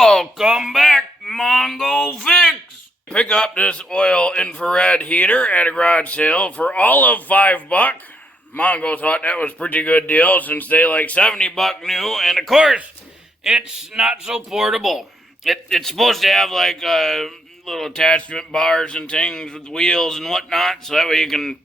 Welcome back, Mongo Fix! Pick up this oil infrared heater at a garage sale for all of $5. Mongo thought that was a pretty good deal since they like $70 new, and of course, it's not so portable. It's supposed to have like little attachment bars and things with wheels and whatnot, so that way you can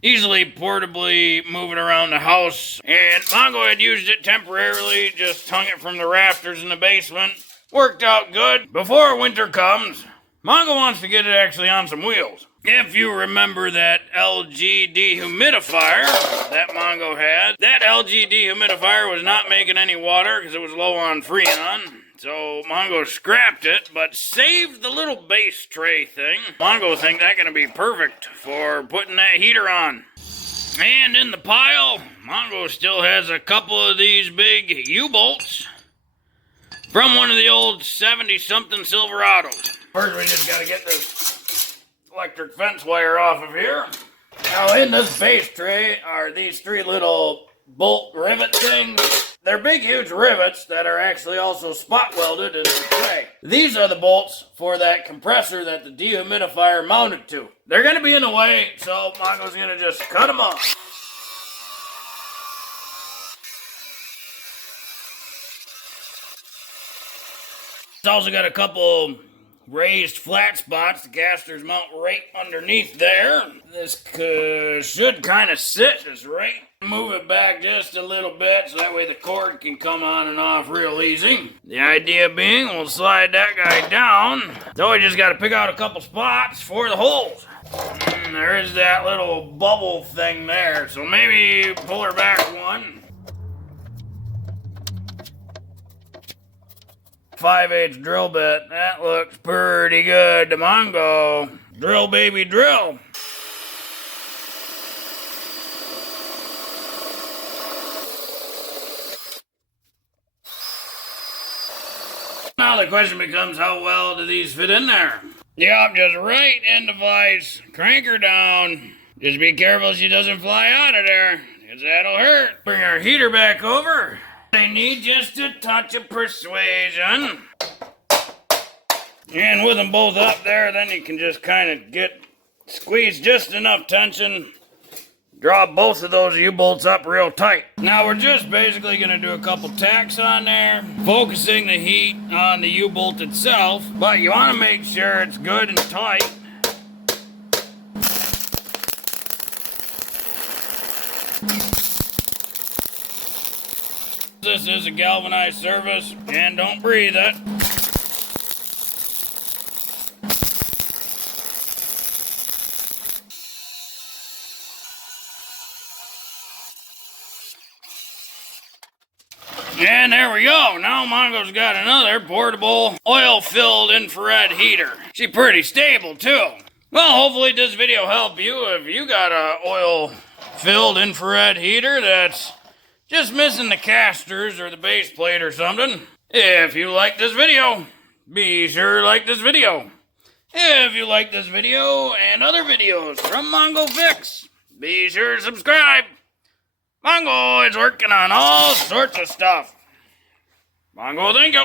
easily portably move it around the house. And Mongo had used it temporarily, just hung it from the rafters in the basement. Worked out good. Before winter comes, Mongo wants to get it actually on some wheels. If you remember that LG dehumidifier that Mongo had, that LG dehumidifier was not making any water because it was low on Freon. So Mongo scrapped it, but saved the little base tray thing. Mongo think that's going to be perfect for putting that heater on. And in the pile, Mongo still has a couple of these big U-bolts from one of the old 70-something Silverados. First, we just got to get this electric fence wire off of here. Now, in this base tray are these three little bolt rivet things. They're big, huge rivets that are actually also spot welded in the tray. These are the bolts for that compressor that the dehumidifier mounted to. They're going to be in the way, so Mongo's going to just cut them off. It's also got a couple raised flat spots. The casters mount right underneath there. This should kind of sit just right. Move it back just a little bit so that way the cord can come on and off real easy. The idea being we'll slide that guy down. So we just got to pick out a couple spots for the holes. And there is that little bubble thing there. So maybe pull her back one. 5/8 drill bit. That looks pretty good to Mongo. Drill, baby, drill. Now the question becomes, how well do these fit in there? Yep, just right in the vise. Crank her down. Just be careful she doesn't fly out of there, because that'll hurt. Bring our heater back over. They need just a touch of persuasion. And with them both up there, then you can just kind of squeeze just enough tension. Draw both of those U-bolts up real tight. Now we're just basically going to do a couple tacks on there, focusing the heat on the U-bolt itself, but you want to make sure it's good and tight. This is a galvanized surface, and don't breathe it. And there we go. Now Mongo's got another portable oil-filled infrared heater. She's pretty stable too. Well, hopefully this video helped you if you got a oil-filled infrared heater that's just missing the casters or the base plate or something. If you like this video, be sure to like this video. If you like this video and other videos from Mongo Fix, be sure to subscribe. Mongo is working on all sorts of stuff. Mongo, thank you.